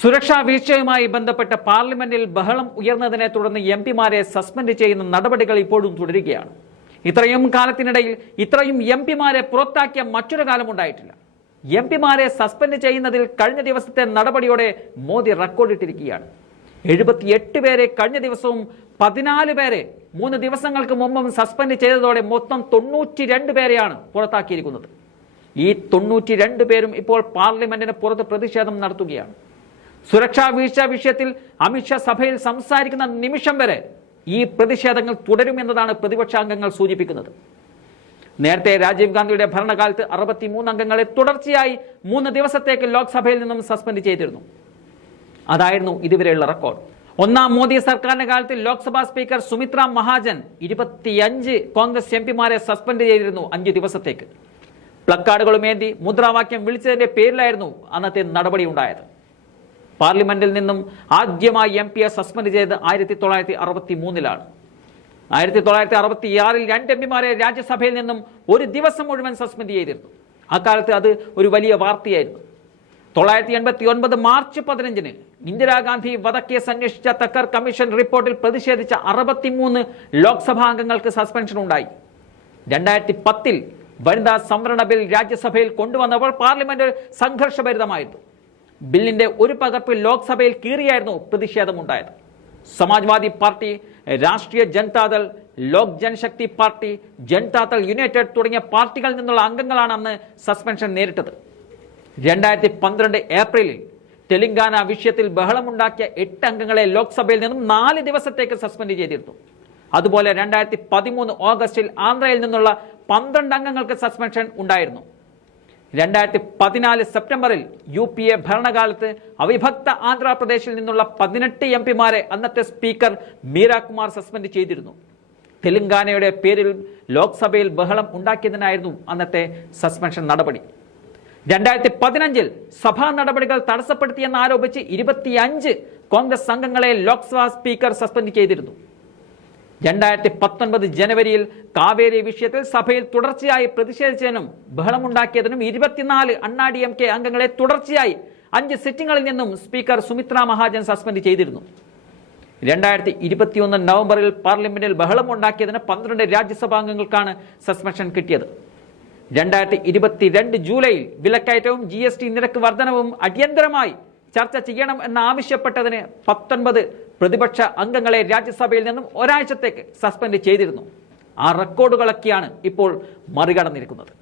സുരക്ഷാ വീഴ്ചയുമായി ബന്ധപ്പെട്ട് പാർലമെന്റിൽ ബഹളം ഉയർന്നതിനെ തുടർന്ന് എം പിമാരെ സസ്പെൻഡ് ചെയ്യുന്ന നടപടികൾ ഇപ്പോഴും തുടരുകയാണ്. ഇത്രയും കാലത്തിനിടയിൽ ഇത്രയും എം പിമാരെ പുറത്താക്കിയ മറ്റൊരു കാലമുണ്ടായിട്ടില്ല എം പിമാരെ സസ്പെൻഡ് ചെയ്യുന്നതിൽ കഴിഞ്ഞ ദിവസത്തെ നടപടിയോടെ മോദി റെക്കോർഡിട്ടിരിക്കുകയാണ് എഴുപത്തിയെട്ട് പേരെ കഴിഞ്ഞ ദിവസവും പതിനാല് പേരെ മൂന്ന് ദിവസങ്ങൾക്ക് മുമ്പും സസ്പെൻഡ് ചെയ്തതോടെ മൊത്തം തൊണ്ണൂറ്റി രണ്ട് പേരെയാണ് പുറത്താക്കിയിരിക്കുന്നത്. ഈ തൊണ്ണൂറ്റി പേരും ഇപ്പോൾ പാർലമെന്റിന് പുറത്ത് പ്രതിഷേധം നടത്തുകയാണ്. സുരക്ഷാ വീഴ്ച വിഷയത്തിൽ അമിത്ഷാ സഭയിൽ സംസാരിക്കുന്ന നിമിഷം വരെ ഈ പ്രതിഷേധങ്ങൾ തുടരുമെന്നതാണ് പ്രതിപക്ഷാംഗങ്ങൾ സൂചിപ്പിക്കുന്നത്. നേരത്തെ രാജീവ് ഗാന്ധിയുടെ ഭരണകാലത്ത് അറുപത്തിമൂന്ന് അംഗങ്ങളെ തുടർച്ചയായി മൂന്ന് ദിവസത്തേക്ക് ലോക്സഭയിൽ നിന്നും സസ്പെൻഡ് ചെയ്തിരുന്നു. അതായിരുന്നു ഇതുവരെയുള്ള റെക്കോർഡ്. ഒന്നാം മോദി സർക്കാരിന്റെ കാലത്ത് ലോക്സഭാ സ്പീക്കർ സുമിത്ര മഹാജൻ ഇരുപത്തിയഞ്ച് കോൺഗ്രസ് എം പിമാരെ സസ്പെൻഡ് ചെയ്തിരുന്നു അഞ്ച് ദിവസത്തേക്ക്. പ്ലക്കാർഡുകളുമേന്തി മുദ്രാവാക്യം വിളിച്ചതിന്റെ പേരിലായിരുന്നു അന്നത്തെ നടപടി ഉണ്ടായത് പാർലമെന്റിൽ നിന്നും ആദ്യമായി എം പിയെ സസ്പെൻഡ് ചെയ്ത് ആയിരത്തി തൊള്ളായിരത്തി അറുപത്തി മൂന്നിലാണ് ആയിരത്തി തൊള്ളായിരത്തി അറുപത്തിയാറിൽ രണ്ട് എം പിമാരെ രാജ്യസഭയിൽ നിന്നും ഒരു ദിവസം മുഴുവൻ സസ്പെൻഡ് ചെയ്തിരുന്നു. അക്കാലത്ത് അത് ഒരു വലിയ വാർത്തയായിരുന്നു. തൊള്ളായിരത്തി എൺപത്തി ഒൻപത് മാർച്ച് പതിനഞ്ചിന് ഇന്ദിരാഗാന്ധി വധക്കേസ് അന്വേഷിച്ച തക്കർ കമ്മീഷൻ റിപ്പോർട്ടിൽ പ്രതിഷേധിച്ച അറുപത്തിമൂന്ന് ലോക്സഭാ അംഗങ്ങൾക്ക് സസ്പെൻഷൻ ഉണ്ടായി. രണ്ടായിരത്തി പത്തിൽ വനിതാ സംവരണ ബിൽ രാജ്യസഭയിൽ കൊണ്ടുവന്നപ്പോൾ പാർലമെന്റ് സംഘർഷഭരിതമായിരുന്നു. ബില്ലിന്റെ ഒരു പകർപ്പ് ലോക്സഭയിൽ കീറിയായിരുന്നു പ്രതിഷേധമുണ്ടായത്. Samajwadi party Rashtriya Janata Dal Lok Janshakti party Janata Dal united തുടങ്ങിയ പാർട്ടികളിൽ നിന്നുള്ള അംഗങ്ങളാണ് അന്ന് സസ്പെൻഷൻ നേരിട്ടത്. രണ്ടായിരത്തി പന്ത്രണ്ട് ഏപ്രിലിൽ തെലങ്കാന വിഷയത്തിൽ ബഹളമുണ്ടാക്കിയ എട്ട് അംഗങ്ങളെ ലോക്സഭയിൽ നിന്നും നാല് ദിവസത്തേക്ക് സസ്പെൻഡ് ചെയ്തിരുന്നു. അതുപോലെ രണ്ടായിരത്തി പതിമൂന്ന് ഓഗസ്റ്റിൽ ആന്ധ്രയിൽ നിന്നുള്ള പന്ത്രണ്ട് അംഗങ്ങൾക്ക് സസ്പെൻഷൻ ഉണ്ടായിരുന്നു. രണ്ടായിരത്തി പതിനാല് സെപ്റ്റംബറിൽ യു പി എ ഭരണകാലത്ത് അവിഭക്ത ആന്ധ്രാപ്രദേശിൽ നിന്നുള്ള പതിനെട്ട് എം പിമാരെ അന്നത്തെ സ്പീക്കർ മീരാകുമാർ സസ്പെൻഡ് ചെയ്തിരുന്നു. തെലങ്കാനയുടെ പേരിൽ ലോക്സഭയിൽ ബഹളം ഉണ്ടാക്കിയതിനായിരുന്നു അന്നത്തെ സസ്പെൻഷൻ നടപടി. രണ്ടായിരത്തി പതിനഞ്ചിൽ സഭാ നടപടികൾ തടസ്സപ്പെടുത്തിയെന്ന് ആരോപിച്ച് ഇരുപത്തിയഞ്ച് കോൺഗ്രസ് അംഗങ്ങളെ ലോക്സഭാ സ്പീക്കർ സസ്പെൻഡ് ചെയ്തിരുന്നു. രണ്ടായിരത്തി പത്തൊൻപത് ജനുവരിയിൽ കാവേരി വിഷയത്തിൽ സഭയിൽ തുടർച്ചയായി പ്രതിഷേധിച്ചതിനും ബഹളമുണ്ടാക്കിയതിനും ഇരുപത്തിനാല് അണ്ണാ ഡി എം കെ അംഗങ്ങളെ തുടർച്ചയായി അഞ്ച് സിറ്റിംഗുകളിൽ നിന്നും സ്പീക്കർ സുമിത്ര മഹാജൻ സസ്പെൻഡ് ചെയ്തിരുന്നു. രണ്ടായിരത്തി ഇരുപത്തിയൊന്ന് നവംബറിൽ പാർലമെന്റിൽ ബഹളമുണ്ടാക്കിയതിന് പന്ത്രണ്ട് രാജ്യസഭാംഗങ്ങൾക്കാണ് സസ്പെൻഷൻ കിട്ടിയത്. രണ്ടായിരത്തി ഇരുപത്തിരണ്ട് ജൂലൈയിൽ വിലക്കയറ്റവും ജി എസ് ടി നിരക്ക് വർധനവും അടിയന്തരമായി ചർച്ച ചെയ്യണം എന്നാവശ്യപ്പെട്ടതിന് പത്തൊൻപത് പ്രതിപക്ഷ അംഗങ്ങളെ രാജ്യസഭയിൽ നിന്നും ഒരാഴ്ചത്തേക്ക് സസ്പെൻഡ് ചെയ്തിരുന്നു. ആ റെക്കോർഡുകളൊക്കെയാണ് ഇപ്പോൾ മറികടന്നിരിക്കുന്നത്.